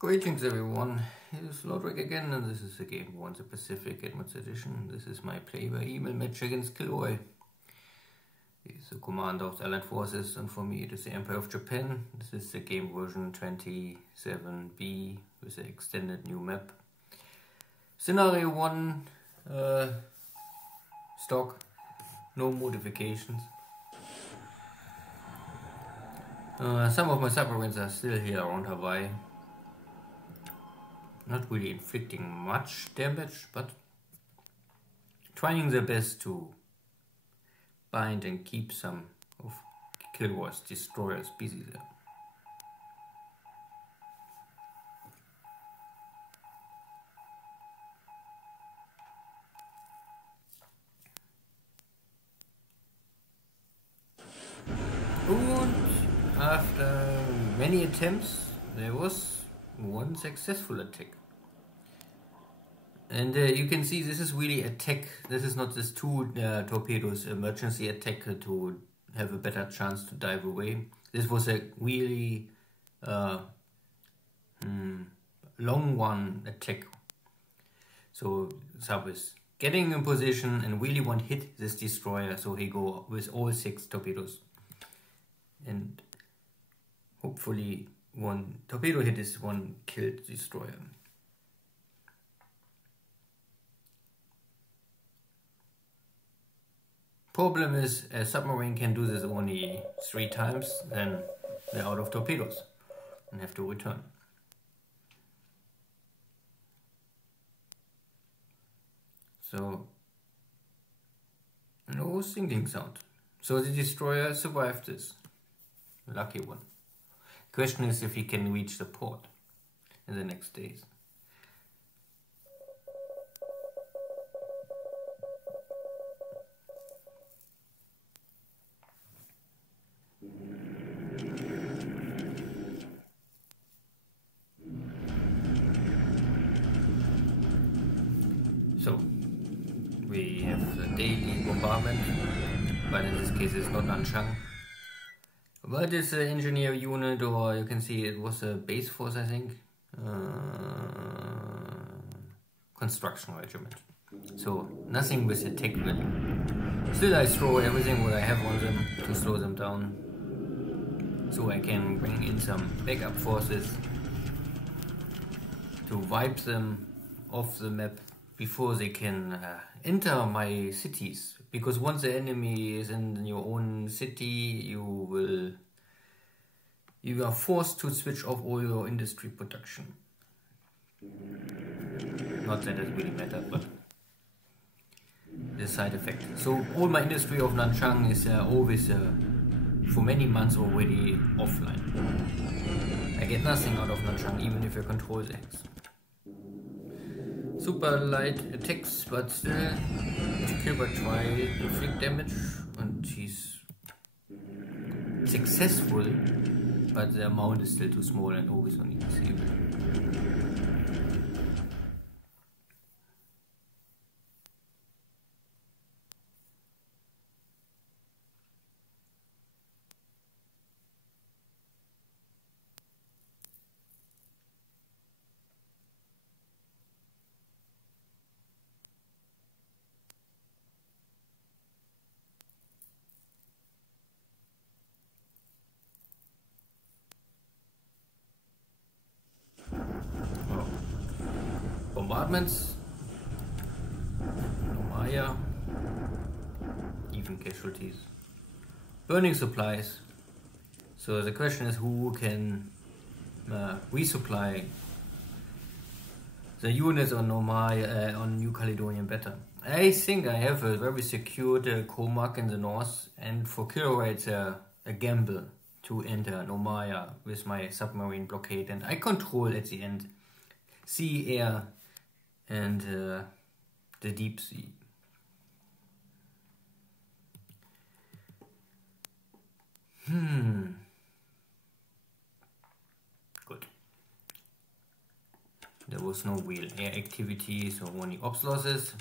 Greetings everyone, here's Lodrik again, and this is the Game One the Pacific Admins Edition. This is my play by email match against KilRoy. He's the commander of the Allied Forces, and for me it is the Empire of Japan. This is the game version 27B with the extended new map. Scenario 1, stock, no modifications. Some of my submarines are still here around Hawaii. Not really inflicting much damage, but trying their best to bind and keep some of KilRoy's destroyers busy there. And after many attempts, there was one successful attack. And you can see this is really attack. This is not this two torpedoes emergency attack to have a better chance to dive away. This was a really long one attack. So sub is getting in position and really want to hit this destroyer, so he go with all 6 torpedoes. And hopefully one torpedo hit is one killed destroyer. Problem is, a submarine can do this only 3 times, then they're out of torpedoes and have to return. So, no sinking sound. So the destroyer survived this. Lucky one. Question is if he can reach the port in the next days. So, we have the daily bombardment, but in this case it's not Nanchang. But it's an engineer unit, or you can see it was a base force, I think. Construction regiment. So, nothing with attack value. Still I throw everything what I have on them to slow them down. So I can bring in some backup forces to wipe them off the map before they can enter my cities, because once the enemy is in your own city, you are forced to switch off all your industry production. Not that it really matters, but the side effect. So all my industry of Nanchang is always for many months already offline. I get nothing out of Nanchang, even if I control the hex. Super light attacks, but still KilRoy try to inflict damage, and he's successful, but the amount is still too small and always only disabled. Bombardments, Nomaya, even casualties, burning supplies. So the question is who can resupply the units on Nomaya, on New Caledonian better. I think I have a very secured Comarc in the north, and for KilRoy it's a gamble to enter Nomaya with my submarine blockade, and I control at the end sea, air, and the deep sea. Good. There was no real air activity, so only ops losses.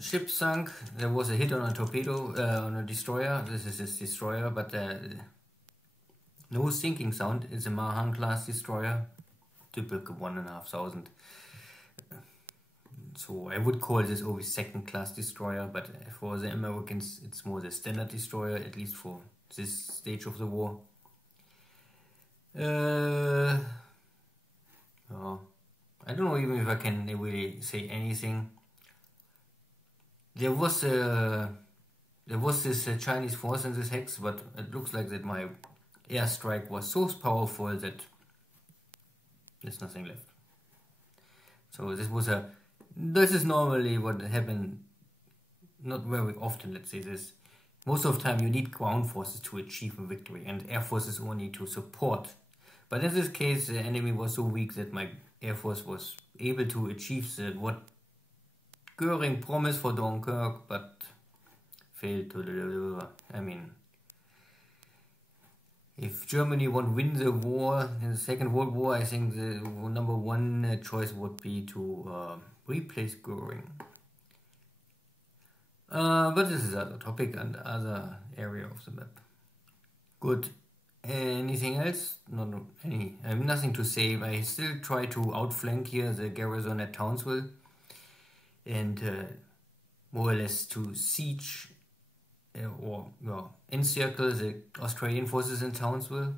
Ship sunk. There was a hit on a torpedo, on a destroyer. This is his destroyer, but No sinking sound. It's a Mahan class destroyer, typical 1,500. So I would call this always second class destroyer, but for the Americans it's more the standard destroyer, at least for this stage of the war. I don't know even if I can really say anything. There was this Chinese force in this hex, but it looks like that my airstrike was so powerful that there's nothing left. So this is normally what happened, not very often, let's say this. Most of the time you need ground forces to achieve a victory and air forces only to support. But in this case the enemy was so weak that my air force was able to achieve what Göring promised for Dunkirk, but failed to deliver. I mean, if Germany won't win the war in the Second World War, I think the number one choice would be to replace Göring. But this is other topic and other area of the map. Good. Anything else? No, I have nothing to say. I still try to outflank here the garrison at Townsville and more or less to siege or encircle the Australian forces in Townsville,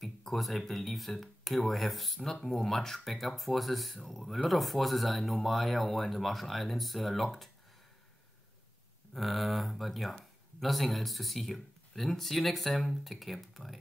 because I believe that KilRoy has not much backup forces. A lot of forces are in Noumaya or in the Marshall Islands locked. But yeah, nothing else to see here. Then see you next time. Take care. Bye.